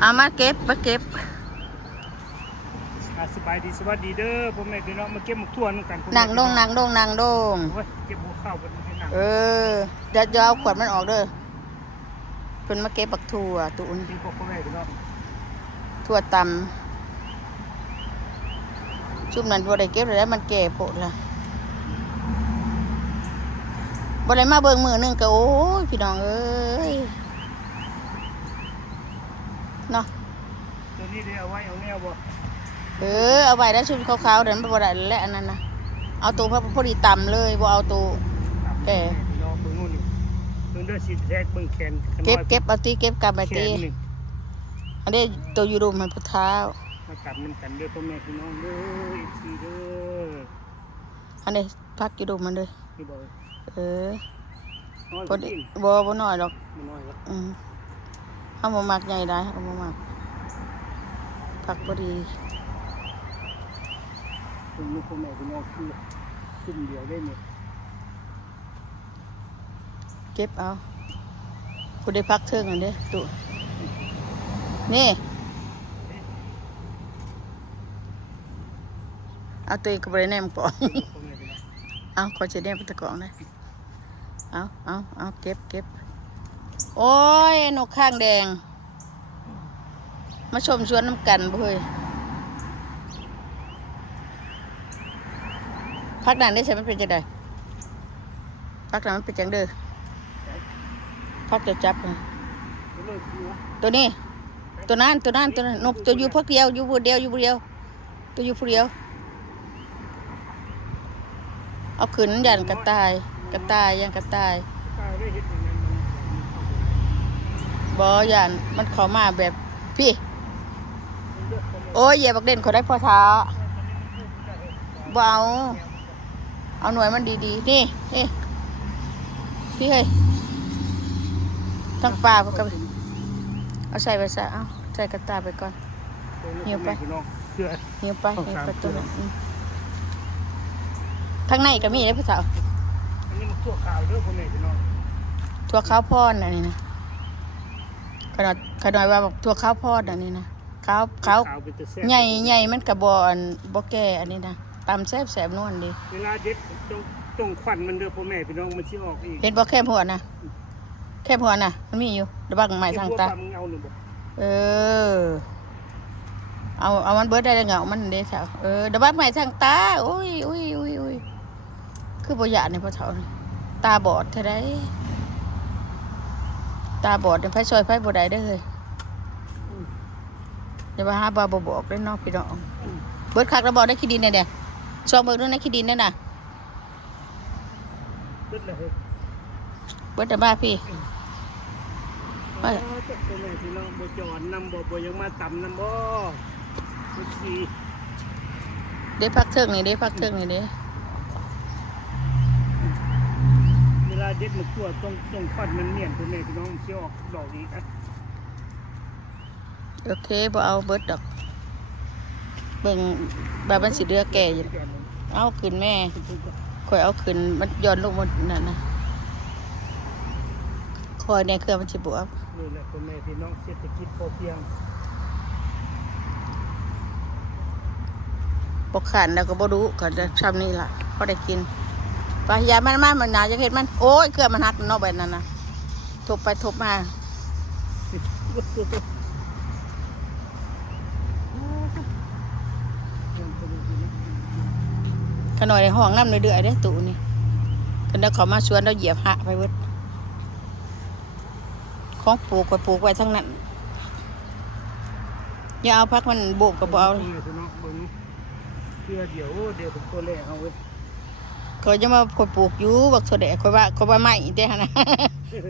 เอามาเก็บมาเก็บสบายดีสวัสดีเด้อพ่อแม่พี่น้องมาเก็บหมกทั่วน้ำกันนางดงนางดงนางดงเก็บหัวข้าวกันให้นางเดี๋ยวเอาขวดมันออกเด้อเพิ่นมาเก็บบักถั่วตุนที่พ่อแม่พี่น้องถั่วตำชุบนั้นบ่ได้เก็บเลยมันแก่โพดล่ะบ่ได้มาเบิ่งมื้อนึงก็โอ้ยพี่น้องเอ้ยเนาะตัวนี้ได้เอาไว้เอาแนวบ่เอาไว้ได้ชุบขาวๆเดี๋ยวมันบ่ได้แล้วอันนั้นนะเอาตัวพอดีตำเลยบ่เอาตัวแก่น้องเบิ่งนู่นนี่เบิ่งเด้อสิแทกเบิ่งแขนเก็บเอาตีเก็บกลับไปตีอันนี้ตัวยูรุมมันพุทธามากับน้ำกันเด้อพ่อแม่พี่น้องเด้ออีกทีเด้ออันนี้พักยูรุมมันเลยนี่บ่พอดีบ่น้อยหรอกน้อยเอามาหมักใหญ่ได้เอามาหมักผักพอดีคุณลูกพ่อแม่พี่น้องคือขึ้นเดียวได้เนี่ยเก็บเอาคุณได้พักเทิงอันเด้ตุนี่เอาตัวเองก็ไปแนมก่อนเอาขอจะแนมตะกองเลยเอาเก็บโอ้ยนกข้างแดงมาชมสวนน้ำกันเพื่อพักนั้นได้ใช่มันเป็นจะได้พักนั้นมันเป็นจังเด้อพักจะจับตัวนี้ตัวนั้นนกตัวอยู่พักเดียวอยู่ผู้เดียวตัวอยู่ผู้เดียวเอาขืนยันกระต่ายยังกระต่ายบ่ยันมันเข้ามาแบบพี่โอ้ยเหยียบบักเด่นเขาได้พอเท้าบ่เอาหน่วยมันดีๆนี่พี่เฮ้ยทั้งปลาก็เอาใส่ไปซะเอาใส่กระตาไปก่อนหิวไปตัวนั้นทั้งในก็มีได้พี่สาวอันนี้มันทั่วขาวเด้อพ่อแม่พี่น้องทั่วข้าวพอดอันนี้นะขนาดว่าแบบทั่วข้าวพอดอันนี้นะข้าวใหญ่มันกระบอกบ่แก่อันนี้นะตำแซ่บนวลดีเวลาเด็ดต้องควันมันเด้อพ่อแม่พี่น้องมันสิออกอีกเห็นบ่แคบหัวนะมันมีอยู่ระบังใหม่ทางตาเอามันเบิดได้เหงามันเด้สาวระบังใหม่ทางตาโอ้ยคือบ่หยาดในพ่อเฒ่าตาบอดเท่าไรตาบอดเนี่ยไฟซอยไฟบ่ได้ได้เลยเดี๋ยวมาหาบ่บอกได้นอกพี่น้องเบิดคักระบอกได้ขี้ดินเนี่ยชอบเบิดด้วยนะขี้ดินเนี่ยนะเบิดเลยเบิดแต่บ้าพี่พ่อแม่พี่น้องบ่จอดนำบ่ยังมาต่ำนำบ่ขี่ได้พักเทิงนี่เด้เวลาเด็ดมันทั่วต้องควันมันเนียนพ่อแม่พี่น้องสิออกดอกอีกโอเคบ่เอาเบิดดอกเบิ่งบาบันสิเดือแก่อยู่เอาขึ้นแม่คอยเอาขึ้นมันย้อนลงมันนั่นนะคอยในเครื่องมันสิบวกนี่แหละพ่อแม่พี่น้องเศรษฐกิจพอเพียงปกขันแล้วก็บ่รู้ก็จะทำนี่ล่ะพอได้กินปลายามันหนาจะเห็นมันโอ้ยเครื่องมันหักนอกแบบนั้นนะทุบไปทุบมาขน่อยในห้องน้ำเดือดได้ตู่นี่กันแล้วเขามาชวนเราเหยียบหะไปเบิดของปลูกไว้ทั้งนั้นอย่าเอาพักมันโบกกับเอาเดี๋ยวผมตัวแรกเอาไว้เขาจะมาปลูกอยู่บักถั่วแดงเขาว่าใหม่เด้ฮะนะ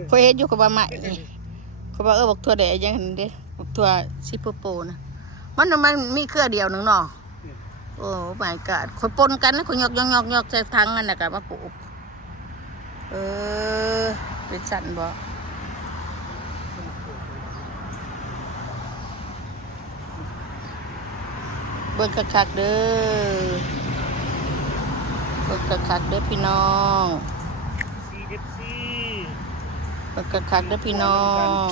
เขาเฮ็ดอยู่เขาว่าใหม่เขาว่าบักถั่วแดงยังเด้บักถั่วซิปโปนะมันมีเครือเดียวหนึ่งเนาะโอ้ไม่กะคนปนกันนะคนยกใส่ถังนั่นนะกะมาปลูกเป็นสันบ่เบิ่งคักๆเด้อพี่น้องเบิ่งคักๆเด้อพี่น้อง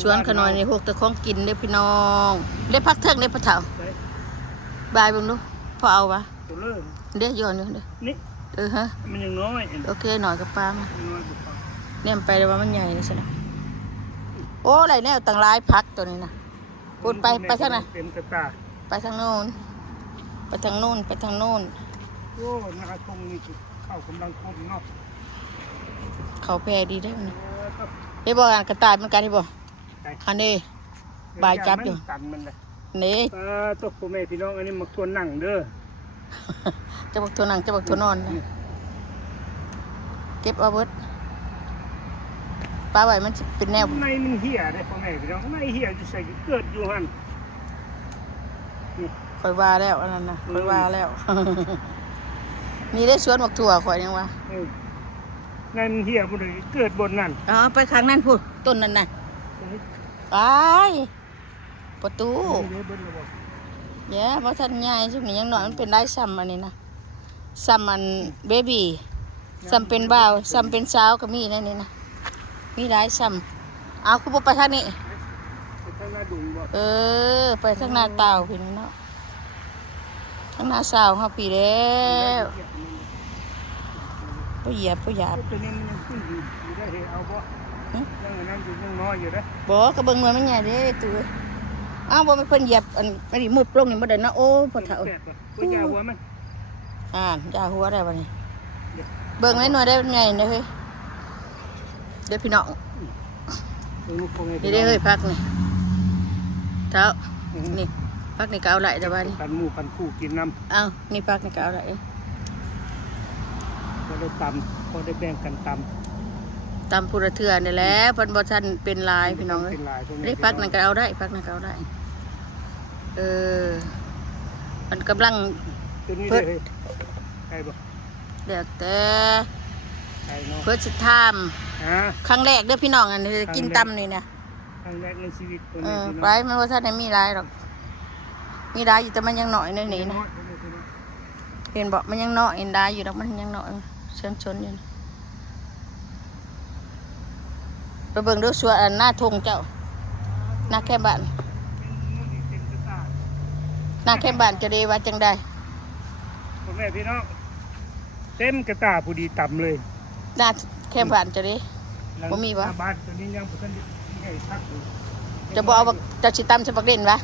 สวนขนอยในพวกตะของกินได้พี่น้องได้พักเทิงได้ปะเถาบายเบิ่งดูพอเอาวะ ตัวเริ่ม เด้ย้อนอยู่เด้ นี่ ฮะ มันยังน้อย โอเคหน่อยกับปลามา น้อยกว่าปลา เนี่ยไปแล้วว่ามันใหญ่เลยสินะโอ้อะไรเนี่ยต่างหลายพักตัวนี้นะพูดไปทางไหน เต็มกระตา ไปทางโน้นไปทางโน้นไปทางโน้น โอ้นาคงนี่เข้ากำลังคมเนาะ เขาแพร่ดีได้ไหม ครับ เฮ้ยบอกกระต่ายมันกันที่บอกอันนี้บายจับอยู่ ตันมันเลย นี่ ตัวพ่อแม่พี่น้องอันนี้มักทวนหนังเด้อ จะบอกตัวนั่งจะบอกตัวนอนนะเก็บเอาเบิดปลาไหวมันจะเป็นแนว ในมันเหี้ยได้พ่อแม่พี่น้องในเหี้ยอยู่ใส่เกิดอยู่หัน คอยว่าแล้วอันนั้นนะคอยว่าแล้ว นี่ได้สวนหมกถั่วข่อยยังว่า ในมันเหี้ยบ่ได้เกิดบนนั่น อ๋อไปข้างนั้นพูดต้นนั้นน่ะไปประตู เด้เบิ่นแล้วบ่ แย่เพราะท่านใหญ่ช่วงนี้ยังหน่อยมันเป็นได้ซ้ำอันนี้นะซ้ำอันเบบี้ซ้ำเป็นบ่าวซ้ำเป็นสาวก็มีนั่นนี่นะมีได้ซ้ำเอาคือบ่ไปทางนี้ ไปทางหน้าดุงบ่ ไปทางหน้าเต่าพี่เนาะทางหน้าสาวเฮาปีแล้วบ่เหยียบบ่หยาบ ตัวนี้มันยังขึ้นอยู่ได้เฮ็ดเอาบ่ยังอันนั้นอยู่ยังน้อยอยู่เด้อ บ่ก็เบิ่งหน่วยมันใหญ่เด้ตัวอ้าวบ่เป็นเพิ่นเหยียบอันนี้มุดลงนี่บ่ได้นะโอ้พ่อเฒ่า แปดบ่บ่ยาวหัวมัน ยาหัวได้บ่นี่เบิ่งไว้หน่อยได้ใหญ่เด้อเฮ้ยเด้อพี่น้องนี่เด้อเฮ้ยพักนี่เฒ่านี่พักนี่ก็เอาไหลแต่ว่านี่ กันหมู่กันคู่กินน้ำ เอ้านี่พักนี่ก็เอาไหล ก็ได้ตำก็ได้แบ่งกันตำ ตามผู้ระเทือนี่แหละเพิ่นบ่ทันเป็นลายพี่น้องเอ้ย เป็นลายพวก ได้พักนั่นก็เอาได้พักนั่นก็เอาได้มันกำลัง ตัวนี้เลยใครบ่ เดี๋ยวแต่ ใครเนาะ เพื่อสิถาม ฮะ ครั้งแรกเด้อพี่น้องอันนี้กินตำนี่นะ ครั้งแรกในชีวิตตัว เอ นี้ อ พี่ ไป น้อง มันว่าท่านได้มีหลายหรอกมีหลายอยู่แต่มันยังน้อยในนี้นะเห็นบอกมันยังน้อยเห็นได้อยู่ดอกมันยังน้อยเชิญชนอยู่นะไปเบิ่งดูสวนอันหน้าทงเจ้าหน้าแคมบ้านหน้าแคมบ้านจะได้ว่าจังได้ พ่อแม่พี่น้องเต็มกระตาผู้ดีต่ำเลย หน้าแคมบ้านจะได้ บ่มีวะ หน้าบ้านตัวนี้ยังบ่ทันได้ให้พักอยู่ จะบอกเอาบักจะสิตำจะบักเด่นวะ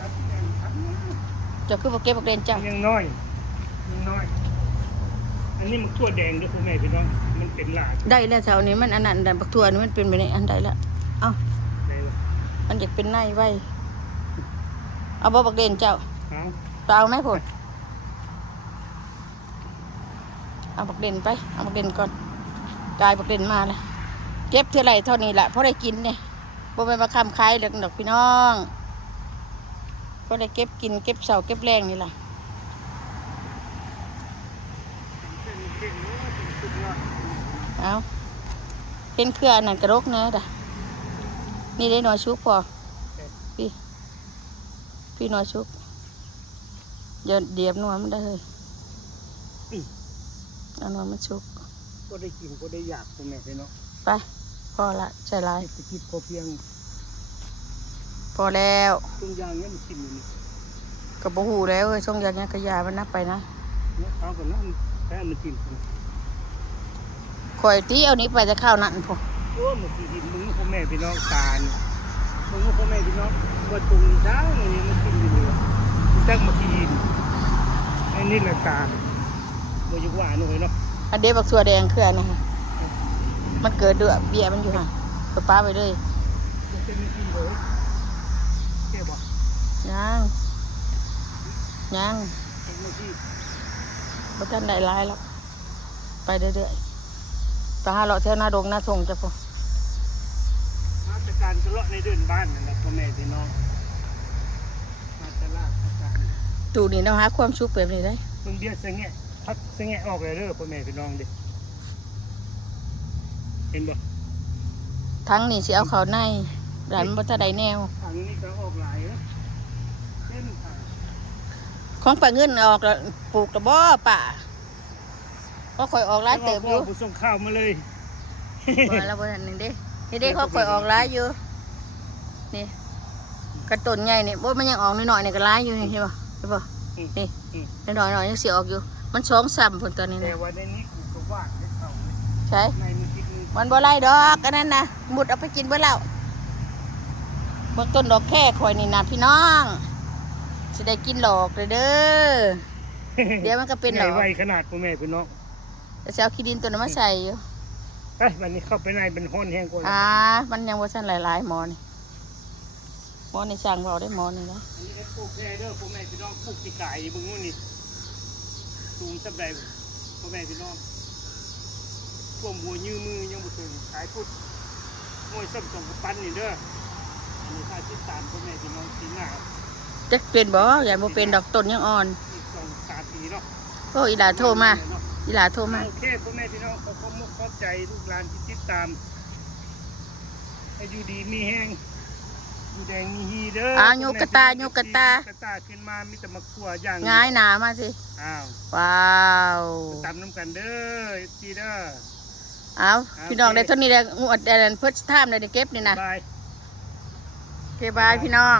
ตัดแบ่งพักนะ จะคือบักเก็บบักเด่นเจ้า ยังน้อยยังน้อยอันนี้มันทั่วแดงด้วยพ่อแม่พี่น้องมันเป็นหลาย ได้แล้วแถวนี้มันอันนั้นดันบักทั่วนี่มันเป็นแบบนี้อันใดละเอ้า เลย มันอยากเป็นในไว้เอาบ่บักเด่นเจ้า เอา เอาไหมพ่นเอาบักเด่นไปเอาบักเด่นก่อนกายบักเด่นมาเลยเก็บเท่าไรเท่านี้แหละเพราะได้กินเนี่ยบ่ไปมาคำคายเด็กดอกพี่น้องเพราะได้เก็บกินเก็บเสาเก็บแรงนี่แหละ เก่งๆเนอะสุดยอด เอาเป็นเครืออันนั้นกระรกเนื้อด่ะนี่ได้หน่อยชุกพอพี่หน่อยชุกเดี๋ยวหน่อยมันได้เลยเอาหน่อยมันชุก ก็ได้กินก็ได้อยากพ่อแม่พี่น้อง ไปพอละใจร้าย เศรษฐกิจพอเพียง พอแล้ว ทุกอย่างเนี้ยมันกินอยู่นี่ กับบ่หูแล้วช่วงอย่างเงี้ยกระยามันนับไปนะ เนี่ยเอาก่อนนะแค่มันกินกัน ข่อยตีเอานี้ไปจะข้าวนั่นพอ โอ้มันกินหินมึงพ่อแม่พี่น้องตาลมึงพ่อแม่พี่น้องว่าตุงช้างอันนี้มันกินอยู่เลยมันตั้งมากินหินอันนี้แหละตาโดยเฉพาะหน่อยเนาะ อันเดบักสัวแดงคืออันนะฮะมันเกิดเดือเบี้ยมันอยู่ห่ะก็ป้าไปเลย มันจะมีกินเลยแค่บอก ยังยัง เทคโนโลยี บ่ทันได้หลายแล้วไปเรื่อยๆไปหาเลาะแถวหน้าดงหน้าทงจ้ะพอ มาตรการทะเลาะในเดือนบ้านนั่นแหละพ่อแม่พี่น้องมาตลาดประจำ ตูนี่เราหาความสุขแบบนี้ได้ เพิ่งเดียวเสงแงะพักเสงแงะออกเลยเด้อพ่อแม่พี่น้องเด็กเห็นบ่ ทั้งนี่สิเอาเขาในหลานบ่ทันได้แนว ถังนี้ก็ออกหลายนะเส้นถัง ของป่าเงินออกแล้วปลูกตะบ่ป่าก็ค่อยออกหลายเติบอยู่ ผู้ส่งข้าวมาเลย บ่แล้วบ่ทันนี่เด้นี่เด้เขาค่อยออกหลายอยู่ นี่กระต้นใหญ่นี่โอ้ยมันยังออกนิดหน่อยนี่ก็ร้ายอยู่นี่ใช่ป่ะใช่ป่ะ อืม นี่ อืม นิดหน่อยยังเสียออกอยู่มัน2-3ผลตัวนี้ แต่ นะ ว่าในนี้กูก็ว่างได้เข้าเลย ใช่ ในมือคิดมือ มันบ่ไล่ดอกอันนั้นนะมุดเอาไปกินเบิ่แล้วเบิ่งต้นดอกแค่คอยนี่นะพี่น้องสิได้กินหลอกเลยเด้อ เดี๋ยวมันก็เป็นหรอ ใหญ่ไวขนาดพ่อแม่พี่น้อง แต่สิเอาขี้ดินตัวนั้นมาใส่อยู่ ไปวันนี้เข้าไปในเป็นห้อนแห้งกว่า มันยังบ่ทันหลายๆหมอนี่หมอนี่สั่งเว้าได้หมอนี่นะ อันนี้ไอ้ปลูกแพรเด้อพ่อแม่พี่น้องปลูกปีกไก่เบิ่งนู่นนี่สูงสับใดพ่อแม่พี่น้องท่วมหัวยื้อมือยังบ่ถึงขายพุดมวยซ้ำสองกระปั้นนี่เด้ออันนี้ถ้าติดตามพ่อแม่พี่น้องปีหน้า จักเป็นบ่อย่าบ่เป็นดอกต้นยังอ่อน อีก2-3 ปีเนาะ โอ้อีหลาโทรมาอีหลาโทรมา โอเคพ่อแม่พี่น้องขอขอบใจลูกหลานที่ติดตามให้อยู่ดีมีแห้งอยู่แดงมีฮีเด้อ โยกกระตาโยกกระตา กระตาขึ้นมามีแต่มะขั่วย่าง ง่ายหนามาสิ อ้าว ว้าว ตามน้ำกันเด้อจีเด้อ เอาพี่น้องได้เท่านี้แหละงวดเดือนพฤษภาคมได้เก็บนี่นะ บาย โอเคบายพี่น้อง